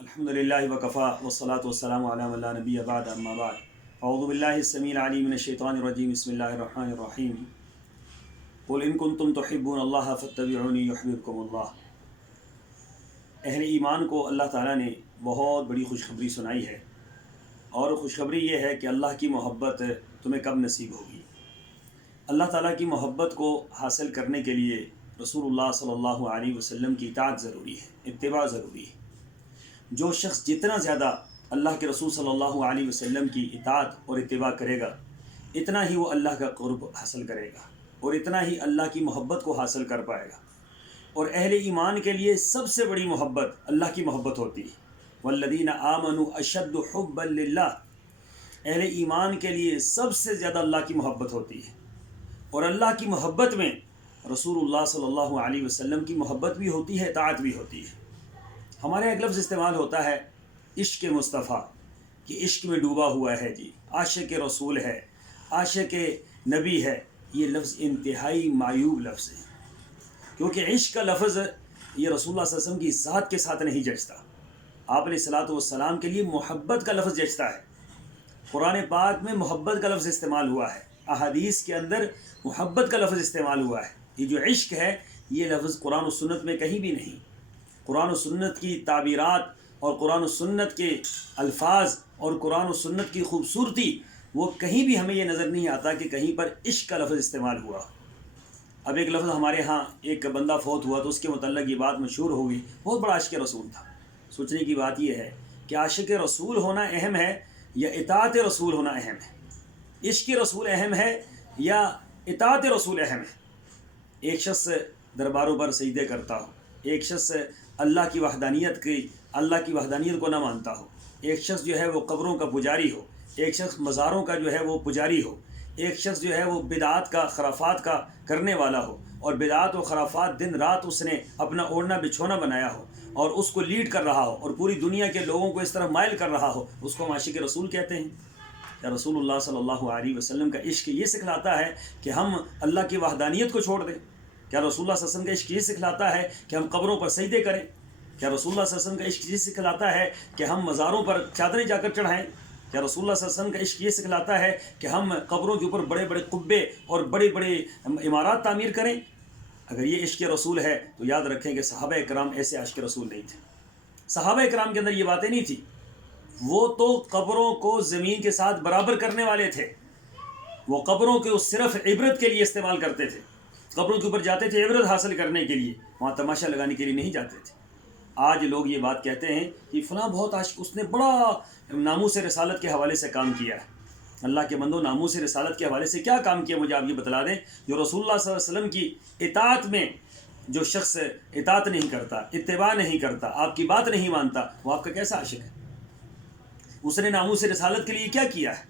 الحمدللہ وکفا والصلاة والسلام علی من لا نبی بعد اما بعد اعوذ باللہ السمیع العلیم من الشیطان الرجیم بسم اللہ الرحمن الرحیم قل ان کنتم تحبون اللہ فاتبعونی یحببکم اللہ۔ اہل ایمان کو اللہ تعالیٰ نے بہت بڑی خوشخبری سنائی ہے، اور خوشخبری یہ ہے کہ اللہ کی محبت تمہیں کب نصیب ہوگی۔ اللہ تعالیٰ کی محبت کو حاصل کرنے کے لیے رسول اللہ صلی اللہ علیہ وسلم کی اطاعت ضروری ہے، اتباع ضروری ہے۔ جو شخص جتنا زیادہ اللہ کے رسول صلی اللہ علیہ وسلم کی اطاعت اور اتباع کرے گا، اتنا ہی وہ اللہ کا قرب حاصل کرے گا اور اتنا ہی اللہ کی محبت کو حاصل کر پائے گا۔ اور اہل ایمان کے لیے سب سے بڑی محبت اللہ کی محبت ہوتی ہے۔ والذین آمنوا اشد حبا للہ، اہل ایمان کے لیے سب سے زیادہ اللہ کی محبت ہوتی ہے، اور اللہ کی محبت میں رسول اللہ صلی اللہ علیہ وسلم کی محبت بھی ہوتی ہے، اطاعت بھی ہوتی ہے۔ ہمارے ایک لفظ استعمال ہوتا ہے عشق مصطفیٰ، کہ عشق میں ڈوبا ہوا ہے، جی عاشق رسول ہے، عاشق نبی ہے۔ یہ لفظ انتہائی معیوب لفظ ہے، کیونکہ عشق کا لفظ یہ رسول اللہ صلی اللہ علیہ وسلم کی ذات کے ساتھ نہیں جچتا۔ آپ علیہ الصلوۃ والسلام کے لیے محبت کا لفظ جچتا ہے۔ قرآن پاک میں محبت کا لفظ استعمال ہوا ہے، احادیث کے اندر محبت کا لفظ استعمال ہوا ہے۔ یہ جو عشق ہے، یہ لفظ قرآن و سنت میں کہیں بھی نہیں۔ قرآن و سنت کی تعبیرات اور قرآن و سنت کے الفاظ اور قرآن و سنت کی خوبصورتی، وہ کہیں بھی ہمیں یہ نظر نہیں آتا کہ کہیں پر عشق کا لفظ استعمال ہوا۔ اب ایک لفظ ہمارے ہاں ایک بندہ فوت ہوا تو اس کے متعلق یہ بات مشہور ہو گئی، بہت بڑا عاشق رسول تھا۔ سوچنے کی بات یہ ہے کہ عاشق رسول ہونا اہم ہے یا اطاعت رسول ہونا اہم ہے؟ عشق رسول اہم ہے یا اطاعت رسول اہم ہے؟ ایک شخص درباروں پر سجدے کرتا ہو، ایک شخص اللہ کی وحدانیت کو نہ مانتا ہو، ایک شخص جو ہے وہ قبروں کا پجاری ہو، ایک شخص مزاروں کا جو ہے وہ پجاری ہو، ایک شخص جو ہے وہ بدعات کا خرافات کا کرنے والا ہو، اور بدعات و خرافات دن رات اس نے اپنا اوڑھنا بچھونا بنایا ہو اور اس کو لیڈ کر رہا ہو اور پوری دنیا کے لوگوں کو اس طرح مائل کر رہا ہو، اس کو ہم عاشق رسول کہتے ہیں؟ کیا رسول اللہ صلی اللہ علیہ وسلم کا عشق یہ سکھلاتا ہے کہ ہم اللہ کی وحدانیت کو چھوڑ دیں؟ کیا رسول اللہ صلی اللہ علیہ وسلم کا عشق یہ سکھلاتا ہے کہ ہم قبروں پر سجدے کریں؟ کیا رسول اللہ صلی اللہ علیہ وسلم کا عشق یہ سکھلاتا ہے کہ ہم مزاروں پر چادریں جا کر چڑھائیں؟ کیا رسول اللہ صلی اللہ علیہ وسلم کا عشق یہ سکھلاتا ہے کہ ہم قبروں کے اوپر بڑے بڑے قبے اور بڑے بڑے عمارات تعمیر کریں؟ اگر یہ عشق رسول ہے تو یاد رکھیں کہ صحابہ اکرام ایسے عاشق رسول نہیں تھے۔ صحابہ اکرام کے اندر یہ باتیں نہیں تھیں۔ وہ تو قبروں کو زمین کے ساتھ برابر کرنے والے تھے۔ وہ قبروں کو صرف عبرت کے لیے استعمال کرتے تھے، قبروں کے اوپر جاتے تھے عبرت حاصل کرنے کے لیے، وہاں تماشا لگانے کے لیے نہیں جاتے تھے۔ آج لوگ یہ بات کہتے ہیں کہ فلاں بہت عاشق، اس نے بڑا ناموس رسالت کے حوالے سے کام کیا ہے۔ اللہ کے بندو، ناموس رسالت کے حوالے سے کیا کام کیا؟ مجھے آپ یہ بتلا دیں۔ جو رسول اللہ صلی اللہ علیہ وسلم کی اطاعت میں جو شخص اطاعت نہیں کرتا، اتباع نہیں کرتا، آپ کی بات نہیں مانتا، وہ آپ کا کیسا عاشق ہے؟ اس نے ناموس رسالت کے لیے کیا کیا ہے؟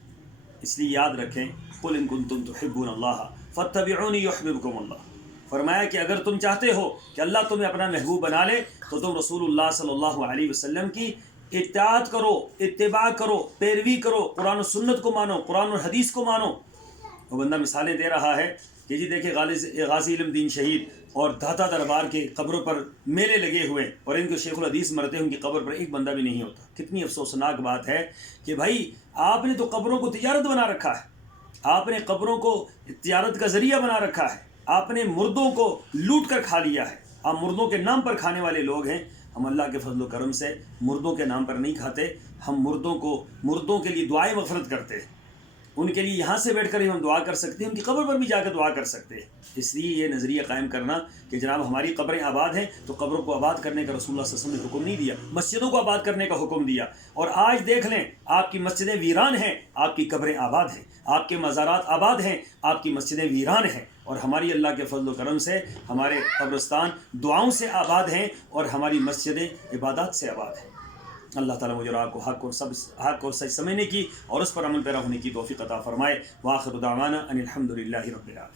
اس لیے یاد رکھیں، قل ان کنتم تحبون اللہ فاتبعونی یحببکم اللہ۔ فرمایا کہ اگر تم چاہتے ہو کہ اللہ تمہیں اپنا محبوب بنا لے تو تم رسول اللہ صلی اللہ علیہ وسلم کی اطاعت کرو، اتباع کرو، پیروی کرو، قرآن و سنت کو مانو، قرآن و حدیث کو مانو۔ وہ بندہ مثالیں دے رہا ہے کہ جی دیکھیں غازی علم دین شہید اور داتا دربار کے قبروں پر میلے لگے ہوئے، اور ان کو شیخ الحدیث مرتے ہیں، ان کی قبر پر ایک بندہ بھی نہیں ہوتا۔ کتنی افسوسناک بات ہے کہ بھائی آپ نے تو قبروں کو تجارت بنا رکھا ہے، آپ نے قبروں کو تجارت کا ذریعہ بنا رکھا ہے، آپ نے مردوں کو لوٹ کر کھا لیا ہے، آپ مردوں کے نام پر کھانے والے لوگ ہیں۔ ہم اللہ کے فضل و کرم سے مردوں کے نام پر نہیں کھاتے، ہم مردوں کے لیے دعائیں مغفرت کرتے ہیں، ان کے لیے یہاں سے بیٹھ کر ہی ہم دعا کر سکتے ہیں، ان کی قبر پر بھی جا کر دعا کر سکتے ہیں۔ اس لیے یہ نظریہ قائم کرنا کہ جناب ہماری قبریں آباد ہیں تو قبروں کو آباد کرنے کا رسول اللہ صلی اللہ علیہ وسلم نے حکم نہیں دیا، مسجدوں کو آباد کرنے کا حکم دیا۔ اور آج دیکھ لیں، آپ کی مسجدیں ویران ہیں، آپ کی قبریں آباد ہیں، آپ کے مزارات آباد ہیں، آپ کی مسجدیں ویران ہیں، اور ہماری اللہ کے فضل و کرم سے ہمارے قبرستان دعاؤں سے آباد ہیں اور ہماری مسجدیں عبادات سے آباد ہیں۔ اللہ تعالیٰ مجھے اور آپ کو حق اور سچ سمجھنے کی اور اس پر عمل پیرا ہونے کی توفیق عطا فرمائے۔ وآخر دعوانا ان الحمد للہ رب العالمین۔